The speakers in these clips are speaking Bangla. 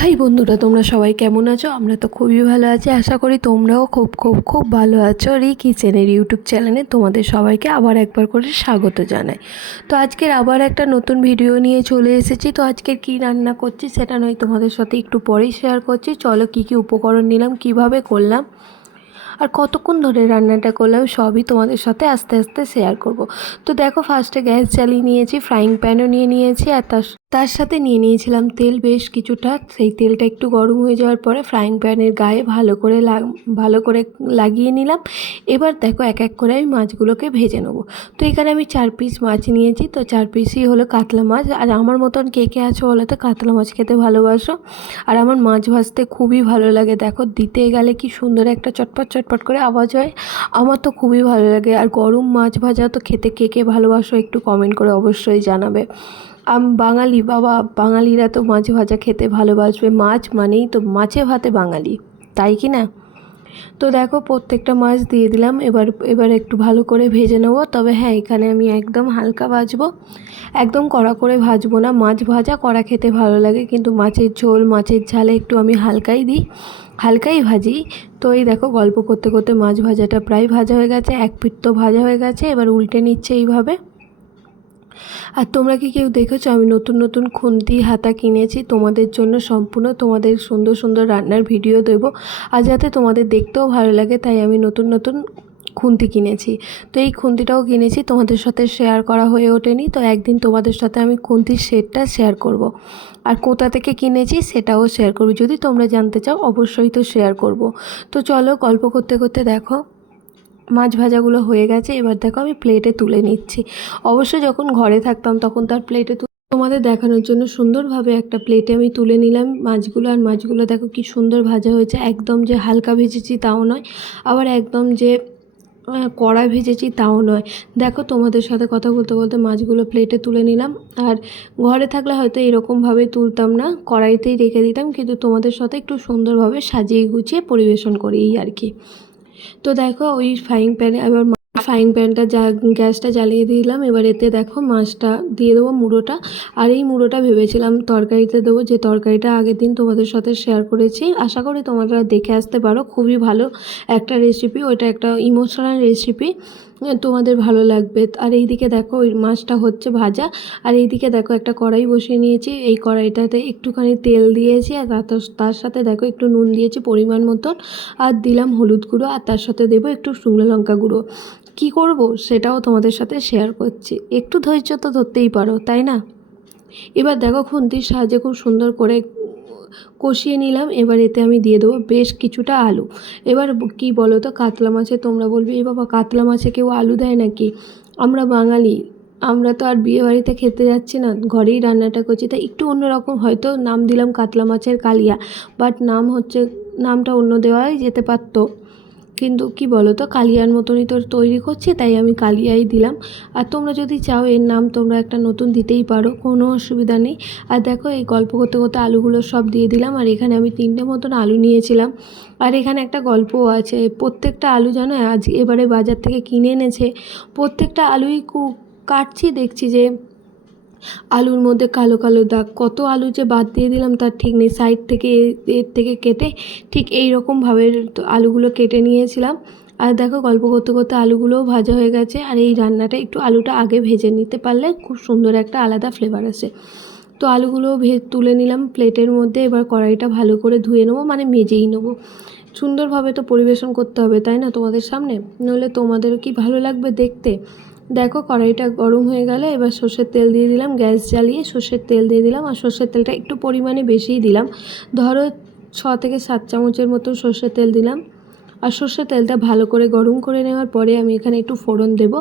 হাই বন্ধুরা, তোমরা সবাই কেমন আছো? আমরা তো খুবই ভালো আছি। আশা করি তোমরাও খুব খুব খুব ভালো আছো। রি কিচেনের ইউটিউব চ্যানেলে তোমাদের সবাইকে আবার একবার করে স্বাগত জানাই। তো আজকের আবার একটা নতুন ভিডিও নিয়ে চলে এসেছি। তো আজকের কি রান্না করছি সেটা নয়, তোমাদের সাথে একটু পরেই শেয়ার করছি। চলো কি কি উপকরণ নিলাম, কীভাবে করলাম? আর কতক্ষণ ধরে রান্নাটা করলাম সবই তোমাদের সাথে আস্তে আস্তে শেয়ার করব। তো দেখো ফার্স্টে গ্যাস জ্বালিয়ে নিয়েছি ফ্রাইং প্যানও নিয়ে নিয়েছি আর তার তার সাথে নিয়ে নিয়েছিলাম তেল বেশ কিছুটা। সেই তেলটা একটু গরম হয়ে যাওয়ার পরে ফ্রাইং প্যানের গায়ে ভালো করে ভালো করে লাগিয়ে নিলাম। এবার দেখো এক এক করে আমি মাছগুলোকে ভেজে নেব। তো এখানে আমি চার পিস মাছ নিয়েছি, তো চার পিসই হলো কাতলা মাছ। আর আমার মতন কে কে আছো বলো তো, কাতলা মাছ খেতে ভালোবাসো। আর আমার মাছ ভাজতে খুবই ভালো লাগে। দেখো দিতে গেলে কি সুন্দর একটা চটপট চটপট করে আওয়াজ হয়। আমার তো খুবই ভালো লাগে। আর গরম মাছ ভাজা তো খেতে কে কে ভালোবাসো একটু কমেন্ট করে অবশ্যই জানাবে। আম, বাঙালি, বাবা, বাঙালিরা তো মাছ ভাজা খেতে ভালোবাসবে। মাছ মানেই তো মাছে ভাতে বাঙালি। তাই কি না? তো দেখো প্রত্যেকটা মাছ দিয়ে দিলাম। এবার এবার একটু ভালো করে ভেজে নেব। তবে হ্যাঁ এখানে আমি একদম হালকা ভাজবো। একদম কড়া করে ভাজবো না। মাছ ভাজা কড়া খেতে ভালো লাগে, কিন্তু মাছের ঝোল, মাছের ঝালে একটু আমি হালকাই দিই। হালকাই ভাজি। তো এই দেখো গল্প করতে করতে মাছ ভাজাটা প্রায় ভাজা হয়ে গেছে। এক পিঠ তো ভাজা হয়ে গেছে। এবার উল্টে নিচ্ছে এইভাবে। আর তোমরা কি কেউ দেখেছ? আমি নতুন নতুন খুন্তি, হাতা কিনেছি। তোমাদের জন্য সম্পূর্ণ তোমাদের সুন্দর সুন্দর রান্নার ভিডিও দেবো। আর যাতে তোমাদের দেখতেও ভালো লাগে, তাই আমি নতুন নতুন খুন্তি কিনেছি। তো এই খুন্তিটাও কিনেছি। তোমাদের সাথে শেয়ার করা হয়ে ওঠেনি। তো একদিন তোমাদের সাথে আমি খুন্তির সেটটা শেয়ার করব। আর কোথা থেকে কিনেছি সেটাও শেয়ার করব। যদি তোমরা জানতে চাও, অবশ্যই তো শেয়ার করব। তো চলো গল্প করতে করতে দেখো। মাছ ভাজাগুলো হয়ে গেছে, এবার দেখো আমি প্লেটে তুলে নিচ্ছি। অবশ্য যখন ঘরে থাকতাম তখন তার প্লেটে তোমাদের দেখানোর জন্য সুন্দরভাবে একটা প্লেটে আমি তুলে নিলাম মাছগুলো, আর মাছগুলো দেখো কি সুন্দর ভাজা হয়েছে। একদম যে হালকা ভেজেছি তাও নয়, আবার একদম যে কড়া ভেজেছি তাও নয়। দেখো তোমাদের সাথে কথা বলতে বলতে মাছগুলো প্লেটে তুলে নিলাম, আর ঘরে থাকলে হয়তো এরকমভাবে তুলতাম না, কড়াইতেই রেখে দিতাম, কিন্তু তোমাদের সাথে একটু সুন্দরভাবে সাজিয়ে গুছিয়ে পরিবেশন করি এই আর কি। তো দেখো ওই ফ্রাইং প্যানে এবার ফ্রাইং প্যানটা যা গ্যাসটা জ্বালিয়ে দিলাম। এবার এতে দেখো মাছটা দিয়ে দেবো মুড়োটা। আর এই মুড়োটা ভেবেছিলাম তরকারিতে দেবো। যে তরকারিটা আগের দিন তোমাদের সাথে শেয়ার করেছি। আশা করি তোমরা দেখে আসতে পারো। খুবই ভালো একটা রেসিপি ওইটা একটা ইমোশনাল রেসিপি তোমাদের ভালো লাগবে। আর এইদিকে দেখো ওই মাছটা হচ্ছে ভাজা। আর এইদিকে দেখো, একটা কড়াই বসিয়ে নিয়েছি। এই কড়াইটাতে একটুখানি তেল দিয়েছি আর তার সাথে দেখো, একটু নুন দিয়েছি পরিমাণ মতন। আর দিলাম হলুদ গুঁড়ো আর তার সাথে দেবো একটু শুকনো লঙ্কা গুঁড়ো। কী করব? সেটাও তোমাদের সাথে শেয়ার করছি। একটু ধৈর্য তো ধরতেই পারো, তাই না? এবার দেখো, খুন্তির সাহায্যে খুব সুন্দর করে কষিয়ে নিলাম, এবার এতে আমি দিয়ে দেবো বেশ কিছুটা আলু। এবার কি বলো তো কাতলা মাছে তোমরা বলবে, এ বাবা, কাতলা মাছে কেউ আলু দেয় নাকি? আমরা বাঙালি, আমরা তো আর বিয়েবাড়িতে খেতে যাচ্ছি না, ঘরেই রান্নাটা করছি, তাই একটু অন্যরকম, হয়তো নাম দিলাম কাতলা মাছের কালিয়া বাট নাম হচ্ছে, নামটা অন্য দেওয়াই যেতে পারতো। কিন্তু কি বলো তো কালিয়ার মতনই তো তৈরি করছি, তাই আমি কালিয়াই দিলাম। আর তোমরা যদি চাও এর নাম, তোমরা একটা নতুন দিতেই পারো, কোনো অসুবিধা নেই। আর দেখো, এই গল্প করতে করতে আলুগুলো সব দিয়ে দিলাম, আর এখানে আমি তিনটে মতন আলু নিয়েছিলাম। আর এখানে একটা গল্পও আছে, প্রত্যেকটা আলু জানো আজ এবারে বাজার থেকে কিনে এনেছে। প্রত্যেকটা আলুই কাটছি, দেখছি যে আলুর মধ্যে কালো কালো দাগ, কত আলু যে বাদ দিয়ে দিলাম তার ঠিক নেই সাইড থেকে এর থেকে কেটে ঠিক এই রকমভাবে আলুগুলো কেটে নিয়েছিলাম। আর দেখো গল্প করতে করতে আলুগুলোও ভাজা হয়ে গেছে, আর এই রান্নাটা একটু আলুটা আগে ভেজে নিতে পারলে খুব সুন্দর একটা আলাদা ফ্লেভার আসে। তো আলুগুলো ভে, তুলে নিলাম প্লেটের মধ্যে, এবার কড়াইটা ভালো করে ধুয়ে নেব মানে মেজেই নেব। সুন্দরভাবে তো পরিবেশন করতে হবে, তাই না তোমাদের সামনে? নইলে তোমাদের কি ভালো লাগবে দেখতে? দেখো কড়াইটা গরম হয়ে গেলে এবার সর্ষের তেল দিয়ে দিলাম, গ্যাস জ্বালিয়ে সর্ষের তেল দিয়ে দিলাম আর সর্ষের তেলটা একটু পরিমাণে বেশিই দিলাম। ধরো ছ থেকে সাত চামচের মতো সর্ষের তেল দিলাম আর সর্ষের তেলটা ভালো করে গরম করে নেওয়ার পরে আমি এখানে একটু ফোড়ন দেব।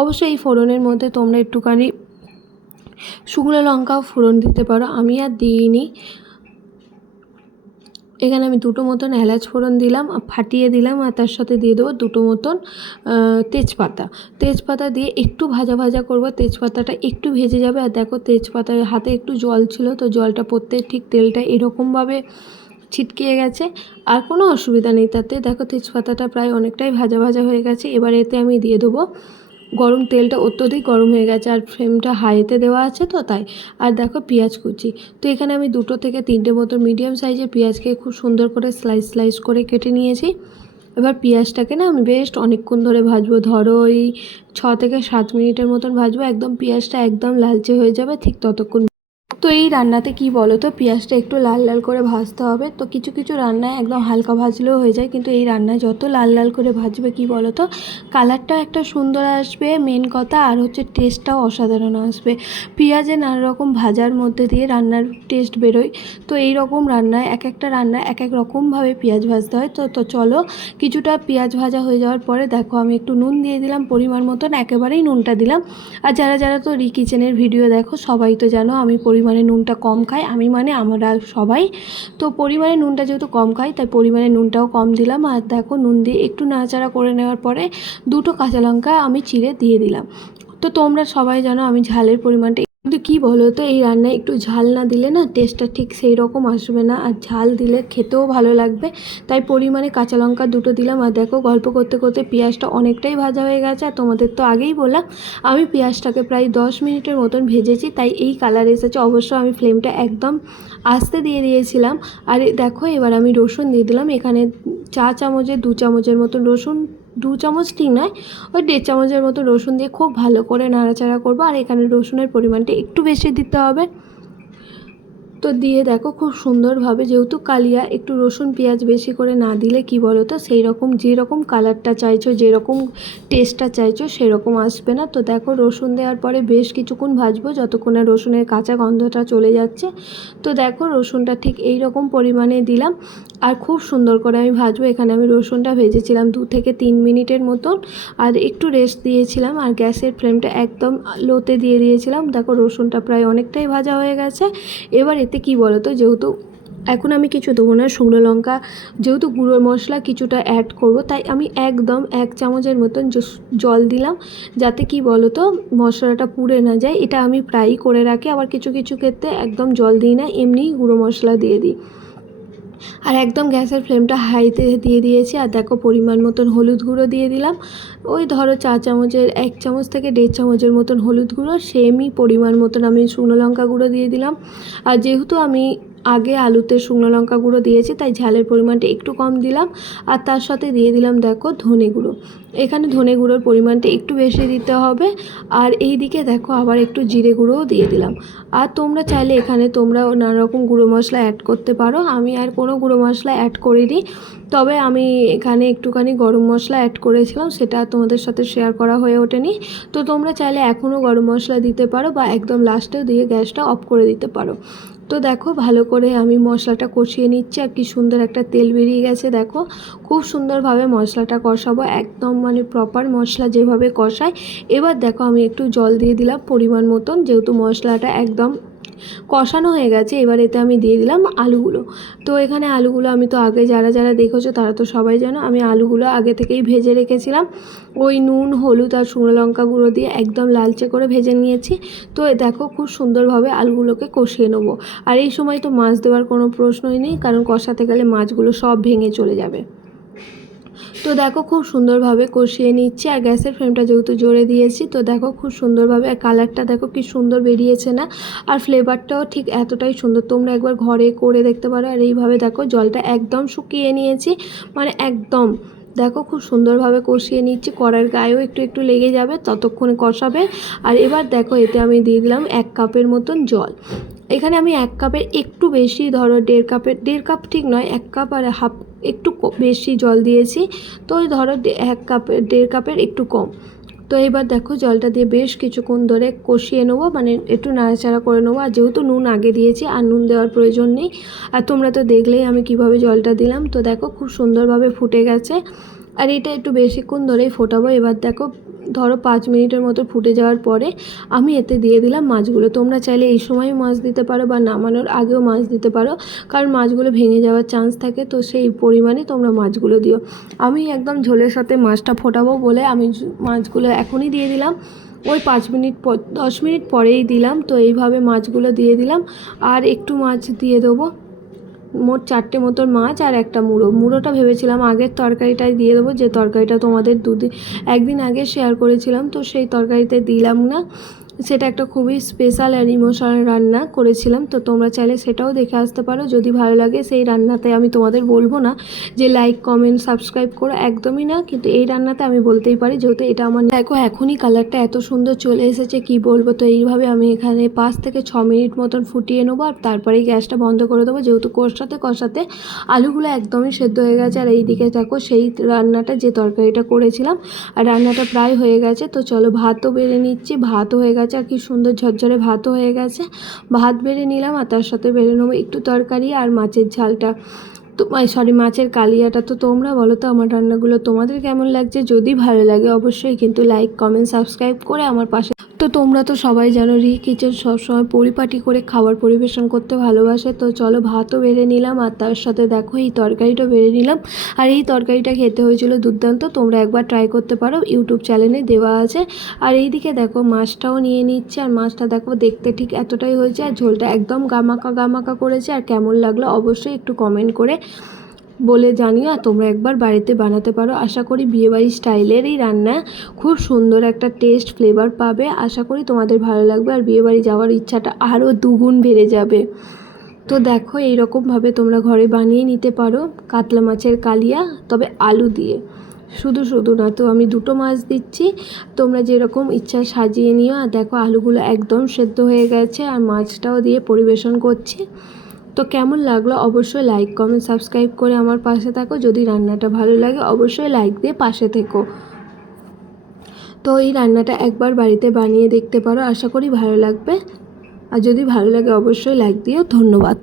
অবশ্যই এই ফোড়নের মধ্যে তোমরা একটুখানি শুকনো লঙ্কাও ফোড়ন দিতে পারো, আমি আর দিইনি। এখানে আমি দুটো মতন এলাচ ফোড়ন দিলাম ফাটিয়ে দিলাম, আর তার সাথে দিয়ে দেবো দুটো মতন তেজপাতা। তেজপাতা দিয়ে একটু ভাজা ভাজা করব, তেজপাতাটা একটু ভেজে যাবে। আর দেখো তেজপাতার হাতে একটু জল ছিল, তো জলটা পড়তে ঠিক তেলটা এরকমভাবে ছিটকিয়ে গেছে। আর কোনো অসুবিধা নেই, তাতে দেখো তেজপাতাটা প্রায় অনেকটাই ভাজা ভাজা হয়ে গেছে। এবার এতে আমি দিয়ে দেবো গরম তেলটা অত্যধিক গরম হয়ে গেছে আর ফ্লেমটা হাইতে দেওয়া আছে তো তাই। আর দেখো পেঁয়াজ কুচি। তো এখানে আমি দুটো থেকে তিনটে মতো মিডিয়াম সাইজের পেঁয়াজকে খুব সুন্দর করে স্লাইস স্লাইস করে কেটে নিয়েছি। এবার পেঁয়াজটাকে না আমি বেস্ট অনেকক্ষণ ধরে ভাজবো। ধরো ওই ছ থেকে সাত মিনিটের মতন ভাজবো। একদম পেঁয়াজটা একদম লালচে হয়ে যাবে ঠিক ততক্ষণ তো এই রান্নাতে কি বলো তো পেঁয়াজটা একটু লাল লাল করে ভাজতে হবে। তো কিছু কিছু রান্নায় একদম হালকা ভাজলেও হয়ে যায়। কিন্তু এই রান্নায় যত লাল লাল করে ভাজবে কি বলো তো কালারটাও একটা সুন্দর আসবে মেন কথা। আর হচ্ছে টেস্টটাও অসাধারণ আসবে। পেঁয়াজে নানা রকম ভাজার মধ্যে দিয়ে রান্নার টেস্ট বেরোয়। তো এই রকম রান্নায় এক একটা রান্নায় এক এক রকমভাবে পেঁয়াজ ভাজতে হয়। তো তো চলো কিছুটা পেঁয়াজ ভাজা হয়ে যাওয়ার পরে দেখো আমি একটু নুন দিয়ে দিলাম পরিমাণ মতন। একেবারেই নুনটা দিলাম। আর যারা যারা তো রি কিচেনের ভিডিও দেখো, সবাই তো জানো আমি পরিমাণে নুনটা কম খাই আমি মানে আমরা সবাই তো পরিমাণে নুনটা যেহেতু কম খাই, তাই পরিমাণে নুনটাও কম দিলাম। আর দেখো নুন দিয়ে একটু নাড়াচাড়া করে নেওয়ার পরে দুটো কাঁচা লঙ্কা আমি চিড়ে দিয়ে দিলাম। তো তোমরা সবাই জানো আমি ঝালের পরিমাণটা কিন্তু কী বলো তো, এই রান্নায় একটু ঝাল না দিলে না টেস্টটা ঠিক সেই রকম আসবে না। আর ঝাল দিলে খেতেও ভালো লাগবে। তাই পরিমাণে কাঁচা লঙ্কা দুটো দিলাম। আর দেখো, গল্প করতে করতে পেঁয়াজটা অনেকটাই ভাজা হয়ে গেছে। আর তোমাদের তো আগেই বললাম, আমি পেঁয়াজটাকে প্রায় দশ মিনিটের মতন ভেজেছি। তাই এই কালার এসেছে। অবশ্য আমি ফ্লেমটা একদম আস্তে দিয়ে দিয়েছিলাম। আর দেখো, এবার আমি রসুন দিয়ে দিলাম। এখানে চা চামচের দু চামচের মতন রসুন দু চামচ ঠিক নয়, ওই দেড় চামচের মতো রসুন দিয়ে খুব ভালো করে নাড়াচাড়া করব। আর এখানে রসুনের পরিমাণটা একটু বেশি দিতে হবে। তো দিয়ে দেখো খুব সুন্দরভাবে যেহেতু কালিয়া একটু রসুন পেঁয়াজ বেশি করে না দিলে কি বলো তো সেই রকম যেরকম কালারটা চাইছো, যেরকম টেস্টটা চাইছো, সেরকম আসবে না। তো দেখো রসুন দেওয়ার পরে বেশ কিছুক্ষণ ভাজবো, যতক্ষণ না রসুনের কাঁচা গন্ধটা চলে যাচ্ছে। তো দেখো রসুনটা ঠিক এই রকম পরিমাণে দিলাম। আর খুব সুন্দর করে আমি ভাজবো। এখানে আমি রসুনটা ভেজেছিলাম দু থেকে তিন মিনিটের মতন। আর একটু রেস্ট দিয়েছিলাম আর গ্যাসের ফ্লেমটা একদম লোতে দিয়ে দিয়েছিলাম। দেখো রসুনটা প্রায় অনেকটাই ভাজা হয়ে গেছে। এবার এতে কি বলো তো যেহেতু এখন আমি কিছু দেবো না, শুকনো লঙ্কা, যেহেতু গুঁড়ো মশলা কিছুটা অ্যাড করব, তাই আমি একদম এক চামচের মতন জল দিলাম। যাতে কি বলো তো মশলাটা পুড়ে না যায়। এটা আমি প্রায়ই করে রাখি। আবার কিছু কিছু ক্ষেত্রে একদম জল দিই না, এমনিই গুঁড়ো মশলা দিয়ে দিই। আর একদম গ্যাসের ফ্লেমটা হাইতে দিয়ে দিয়েছি, আর দেখো পরিমাণ মতন হলুদ গুঁড়ো দিয়ে দিলাম। ওই ধরো চা চামচের এক চামচ থেকে দেড় চামচের মতন হলুদ গুঁড়ো, সেমই পরিমাণ মতন আমি শুকনো লঙ্কা গুঁড়ো দিয়ে দিলাম। আর যেহেতু আমি আগে আলুতে শুকনো লঙ্কা গুঁড়ো দিয়েছি, তাই ঝালের পরিমাণটা একটু কম দিলাম। আর তার সাথে দিয়ে দিলাম, দেখো, ধনে গুঁড়ো। এখানে ধনে গুঁড়োর পরিমাণটা একটু বেশি দিতে হবে। আর এই দিকে দেখো, আবার একটু জিরে গুঁড়োও দিয়ে দিলাম। আর তোমরা চাইলে এখানে তোমরা নানা রকম গুঁড়ো মশলা অ্যাড করতে পারো। আমি আর কোনো গুঁড়ো মশলা অ্যাড করিনি। তবে আমি এখানে একটুখানি গরম মশলা অ্যাড করেছিলাম, সেটা তোমাদের সাথে শেয়ার করা হয়ে ওঠেনি। তো তোমরা চাইলে এখনও গরম মশলা দিতে পারো বা একদম লাস্টেও দিয়ে গ্যাসটা অফ করে দিতে পারো। তো দেখো, ভালো করে আমি মশলাটা কষিয়ে নিচ্ছি আর কি সুন্দর একটা তেল বেরিয়ে গেছে। দেখো, খুব সুন্দরভাবে মশলাটা কষাবো, একদম মানে প্রপার মশলা যেভাবে কষায়। এবার দেখো, আমি একটু জল দিয়ে দিলাম পরিমাণ মতন, যেহেতু মশলাটা একদম কষানো হয়ে গেছে, এবার এতে আমি দিয়ে দিলাম আলুগুলো। তো এখানে আলুগুলো আমি তো আগে যারা যারা দেখেছ তারা তো সবাই জানো, আমি আলুগুলো আগে থেকেই ভেজে রেখেছিলাম। ওই নুন, হলুদ আর শুকনো লঙ্কা গুঁড়ো দিয়ে একদম লালচে করে ভেজে নিয়েছি। তো দেখো খুব সুন্দরভাবে আলুগুলোকে কষিয়ে নেব। আর এই সময় তো মাছ দেওয়ার কোনো প্রশ্নই নেই, কারণ কষাতে গেলে মাছগুলো সব ভেঙে চলে যাবে। তো দেখো খুব সুন্দরভাবে কষিয়ে নিচ্ছি, আর গ্যাসের ফ্লেমটা যেহেতু জোরে দিয়েছি, তো দেখো খুব সুন্দরভাবে, আর কালারটা দেখো কি সুন্দর বেরিয়েছে না? আর ফ্লেভারটাও ঠিক এতটাই সুন্দর, তোমরা একবার ঘরে করে দেখতে পারো, আর এইভাবে দেখো জলটা একদম শুকিয়ে নিয়েছি মানে একদম। দেখো খুব সুন্দরভাবে কষিয়ে নিচ্ছি কড়ার গায়েও একটু একটু লেগে যাবে, ততক্ষণে কষাবে। আর এবার দেখো এতে আমি দিয়ে দিলাম এক কাপের মতন জল। এখানে আমি এক কাপের একটু বেশি, ধরো দেড় কাপের, দেড় কাপ ঠিক নয়, এক কাপ আর হাফ একটু বেশি জল দিয়েছি। তো ধরো এক কাপের দেড় কাপের একটু কম। তো এবার দেখো জলটা দিয়ে বেশ কিছুক্ষণ ধরে কষিয়ে নেব। মানে একটু নাড়াচাড়া করে নেব। আর যেহেতু নুন আগে দিয়েছি, আর নুন দেওয়ার প্রয়োজন নেই। আর তোমরা তো দেখলেই আমি কীভাবে জলটা দিলাম। তো দেখো খুব সুন্দরভাবে ফুটে গেছে। আর এটা একটু বেশিক্ষণ ধরেই ফোটাবো। এবার দেখো ধরো পাঁচ মিনিটের মতো ফুটে যাওয়ার পরে আমি এতে দিয়ে দিলাম মাছগুলো। তোমরা চাইলে এই সময় মাছ দিতে পারো বা নামানোর আগেও মাছ দিতে পারো, কারণ মাছগুলো ভেঙে যাওয়ার চান্স থাকে, তো সেই পরিমাণে তোমরা মাছগুলো দিও। আমি একদম ঝোলের সাথে মাছটা ফোটাবো বলে আমি মাছগুলো এখনই দিয়ে দিলাম। ওই পাঁচ মিনিট পর, দশ মিনিট পরেই দিলাম, তো এইভাবে মাছগুলো দিয়ে দিলাম। আর একটু মাছ দিয়ে দেবো। মোট চারটে মতন মাছ আর একটা মুড়ো। মুড়োটা ভেবেছিলাম আগের তরকারিটাই দিয়ে দেবো, যে তরকারিটা তোমাদের দুদিন, একদিন আগে শেয়ার করেছিলাম, তো সেই তরকারিতে দিলাম না। সেটা একটা খুবই স্পেশাল আর ইমোশনাল রান্না করেছিলাম। তো তোমরা চাইলে সেটাও দেখে আসতে পারো। যদি ভালো লাগে সেই রান্নাতে আমি তোমাদের বলব না যে লাইক কমেন্ট সাবস্ক্রাইব করো। একদমই না, কিন্তু এই রান্নাতে আমি বলতেই পারি। যেহেতু এটা আমার দেখো, এখনই কালারটা এত সুন্দর চলে এসেছে, কি বলব? তো এইভাবে আমি এখানে পাঁচ থেকে ছ মিনিট মতন ফুটিয়ে নেব আর তারপরেই গ্যাসটা বন্ধ করে দেবো। যেহেতু কষাতে কষাতে আলুগুলো একদমই সেদ্ধ হয়ে গেছে। আর এইদিকে দেখো, সেই রান্নাটা যে তরকারিটা করেছিলাম, আর রান্নাটা প্রায় হয়ে গেছে। তো চলো ভাতও বেড়ে নিচ্ছি। ভাতও হয়ে গেছে। আর কি সুন্দর ঝরঝরে ভাতও হয়ে গেছে। ভাত বেড়ে নিলাম আর তার সাথে বেড়ে নেব একটু তরকারি আর মাছের ঝালটা। তো সরি মাছের কালিয়াটা। তো তোমরা বলো তো আমার রান্নাগুলো তোমাদের কেমন লাগছে? যদি ভালো লাগে অবশ্যই কিন্তু লাইক কমেন্ট সাবস্ক্রাইব করে আমার পাশে তো তোমরা তো সবাই জানো রি কিচেন সবসময় পরিপাটি করে খাবার পরিবেশন করতে ভালোবাসে। তো চলো ভাতও বেড়ে নিলাম আর তার সাথে দেখো এই তরকারিটাও বেড়ে নিলাম। আর এই তরকারিটা খেতে হয়েছিল দুর্দান্ত। তোমরা একবার ট্রাই করতে পারো। ইউটিউব চ্যানেলে দেওয়া আছে। আর এইদিকে দেখো মাছটাও নিয়ে নিচ্ছে। আর মাছটা দেখো দেখতে ঠিক এতটাই হয়েছে। আর ঝোলটা একদম গামাকা গামাকা করেছে। আর কেমন লাগল অবশ্যই একটু কমেন্ট করে বলে জানিও আর তোমরা একবার বাড়িতে বানাতে পারো। আশা করি বিয়েবাড়ি স্টাইলের এই রান্না খুব সুন্দর একটা টেস্ট ফ্লেভার পাবে। আশা করি তোমাদের ভালো লাগবে আর বিয়েবাড়ি যাওয়ার ইচ্ছাটা আরও দুগুণ বেড়ে যাবে। তো দেখো এইরকমভাবে তোমরা ঘরে বানিয়ে নিতে পারো কাতলা মাছের কালিয়া, তবে আলু দিয়ে। শুধু শুধু না, তো আমি দুটো মাছ দিচ্ছি। তোমরা যেরকম ইচ্ছা সাজিয়ে নিও। আর দেখো আলুগুলো একদম সেদ্ধ হয়ে গেছে আর মাছটাও দিয়ে পরিবেশন করছি। তো কেমন লাগল অবশ্যই লাইক কমেন্ট সাবস্ক্রাইব করে আমার পাশে থাকো। যদি রান্নাটা ভালো লাগে, অবশ্যই লাইক দিয়ে পাশে থেকো। তো এই রান্নাটা একবার বাড়িতে বানিয়ে দেখতে পারো। আশা করি ভালো লাগবে। আর যদি ভালো লাগে, অবশ্যই লাইক দিও। ধন্যবাদ।